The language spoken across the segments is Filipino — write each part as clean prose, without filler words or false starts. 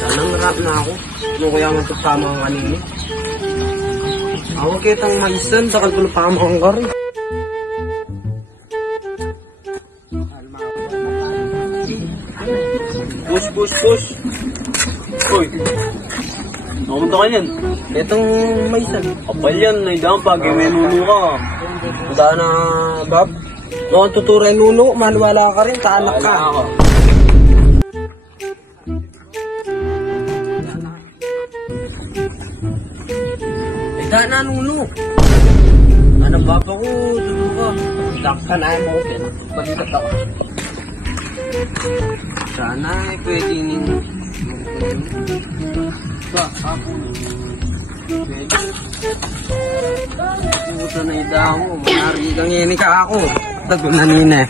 Sana marap na ako. Ano kaya matapama ang kanini? Ako kitang maisan, takal ko na pama ang kari. Push. Uy, nakunta ka yan. Itong maisan. Kapal yan, naidaan pag may nuno ka. Punta na, Bob. Noong tuturay nuno, manuwala ka rin, kaanak ka. Daan na nuno. Anong baba ko, dulo ka. Daksan ay mo ko, balikat ako. Sana ay pwedeng ba, ako pwede. Puta na ida mo, manari kang ini ka ako. Tago na nina.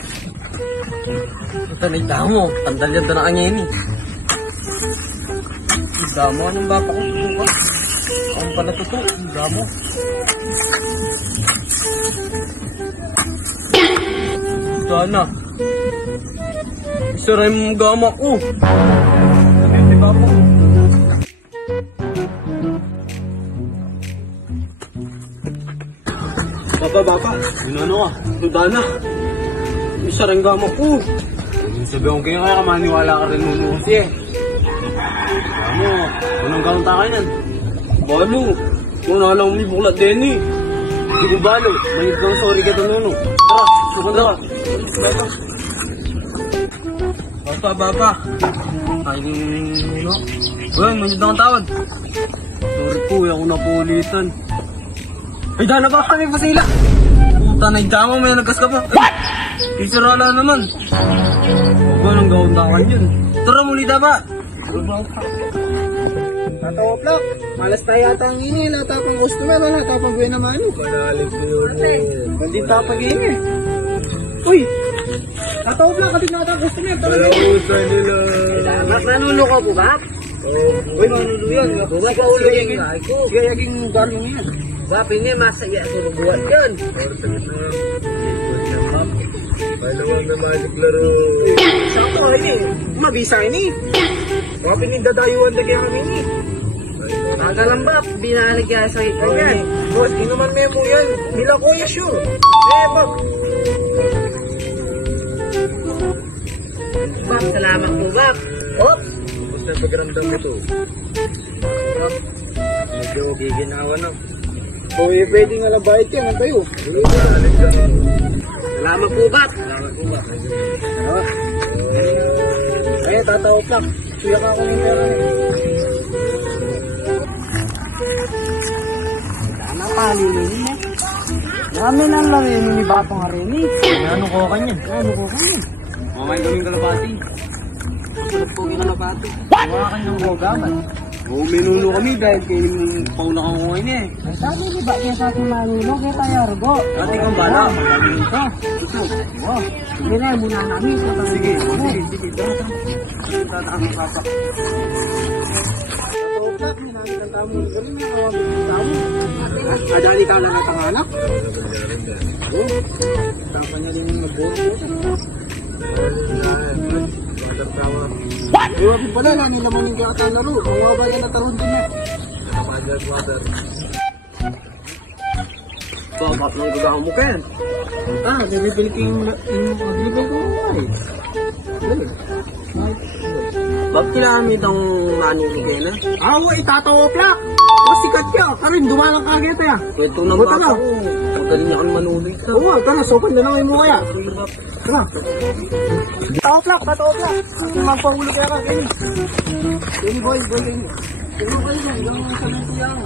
Puta na ida mo, tandal yan na kang ini. Ida mo, anong baba ko, dulo ka. Ang panatuto, ida mo. Sana. Isaray mong gama ko. Hindi ba mo? Baba. Ano ka? Tuda na. Isaray mong gama ko. Sabihan ko kaya maniwala ka rin nuno kasi eh. Ano? Unang gawang takay nan? Balo. Kung nalang may buklat din eh. Hindi ko balo. Mayit lang sorry ka ito nuno. Tara, sumanda ka. Baba. Ay, no? Uy, manjud na kang tawad. Sorry po, ako na po ulitan. Ay, dana ba kami pa sila? Puta na idama, may nagkas ka pa. What? Kisarala naman. Huwag ba nang gawang dakan yun? Tara, muli ba? Tatawa plak, malas tayo yata ang ingay, lata pang customer, wala tapang gawin naman. Panalig ko yun. Hindi tapag ingay. Uy! Tatawa plak, kapit na ata ang customer. Usa nila. Nanulo ka po ba? Uy, nanulo yan. Huwag ka ulo yung gayaging garong yan. Bapi niya, masaya sa buwan yun. Malawang na magic laro. Sakto ka ini, mabisa ini. Bapi ni dadayuan na kaya kami ini. Tagalambap, binahalig kaya sa ito yan. Boss, inuman memo yan. Nila kuya sure. Bak. Bak, salamat po bak. Op. Basta pagramdam ito. Medyo giginawa na. Uy, pwede nga lang bayad yan. Ano tayo? Salamat po ba? Ay, tatawa plak. Suya ka ako ng pera. Sana palilin eh. Dami lang lang eh, ni Batong Harini. Ano ko kanya? Mamay kaming kalapati. Sulat po yung kalapati. Mga kanyang gogaman. Oo, minuno kami dahil kayo pauna kang kumain eh. Ay, sabi ni ba kaya sa ating manuno, kaya tayo argo. Dati kang bala. Magaling ka. Sige na, muna namin. Sige. Tataan ka pa. Tatawa, hinagit ang tamo. Galing na, kawagin ang tamo. Adali ka lang at ang anak. Tapa niya rin yung mag-buo. What? Iwan pala na, nilaman yung kaya laro. Mawaba yan na taron din na. Bakit nang gagawin mo ka yan? Nilipil ko yung maglipil ko ay. Dali. Bakit kailangan mo itong manunigay na? Itatawa plak. Sikat ka. Karin, dumalang ka agad ya. Kwento ng Buta bata na. ko. Magaling na kang manunigay ka. Oo, tara, sopan na lang mo kaya. Tara. Tatawa plak. Magpahulog kaya ka. Kini boy. Pero kayo na, hanggang sa nito yan.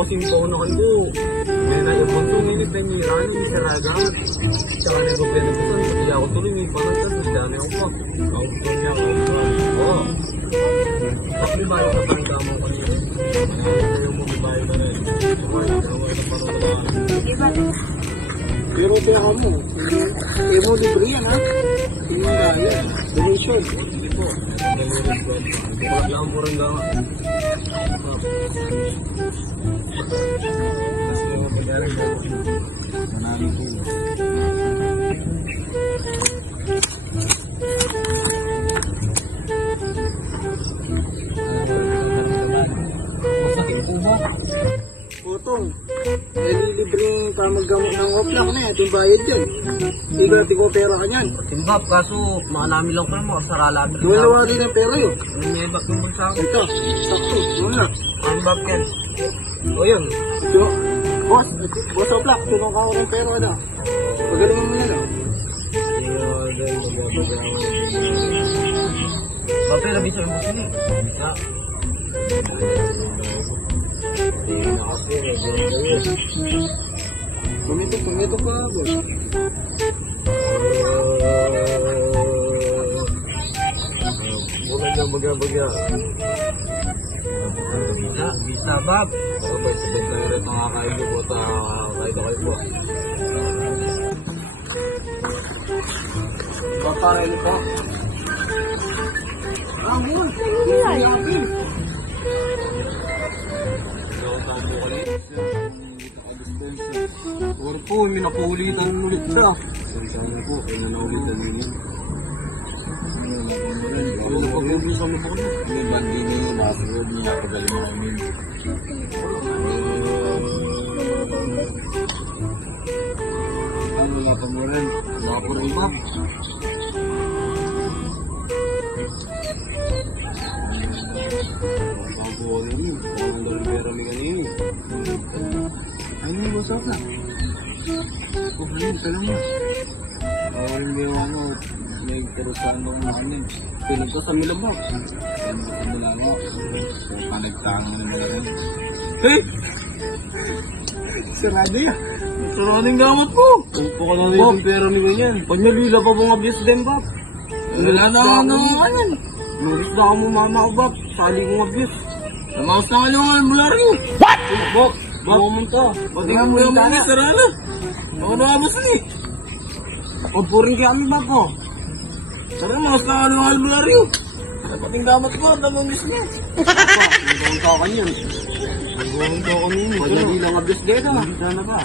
Kasi yung paunakan ko. May na-ibang 2 minutes na mirano, may saraga. Tsaka nag-gobyerno ko saan. Kaya ako tuloy, may panagkat. Mas dami ako pa. Oo. Bakit ba yung kapag mo kanina? Yung mga bahay na rin. Pero pinaka mo. Emo libre yan ha. Hindi nga yan. Donation. Hindi po. Wala lang po rin lang. Kasi yung pagkarin ko. Manami po. ito yung bayad yan. Hindi ka natin ko pera ka niyan. Simbab, kaso makanami lang ko lang mga sarala. Duwala din ang pera yun. May bak naman sa akin. Ito, sakto, wala. Ang bak yan. O yun. So, boss of luck, tulong ka ako ng pera na. Pagalingan mo na lang. Bape, nabisa yung busin eh. Bisa. Tumitok ka, boss. Bukan yang baga-baga. Bisa, Bab. Sabay, sabay tayo rin makakain ko po kahit ako po. Paparin ko. Amon, Or po, may nakuulitan ulit siya. Sana po, kaya naulitan nyo. Ano na pag-ibig sa mga ko? May banding nyo, nakasunod niya, pagaling mo namin. Ano na ito mo rin? Baka po rin ba? Ano yung busok na? Kumain, salang mo. Hindi yung ano, may karusahan ng mga amin. Tulog ka sa milabak. Ano lang mo, panagtaan mo na yun. Hey! sirado yan. Sarado yung gamot po! Pupo ka lang yung pera ni ganyan. Pag nalila pa pong abis din, Bap. Wala na ako na yan. Lulis na ako mumama ko, Bap. Sali kong abis. Namakas na ka lang ang albularyo. What? Bap, moment ka. Pati nga mo yung mga sarala. Ako nakabas ni. Pagpurin kaya kami, Bap, ko. Tara, makas na ka lang ang albularyo. Pating damat ko, namumis niya. Nagawang ka kanyan. Nagawang ka kanyan. Pag nalila ang abis din, Hindi na ba?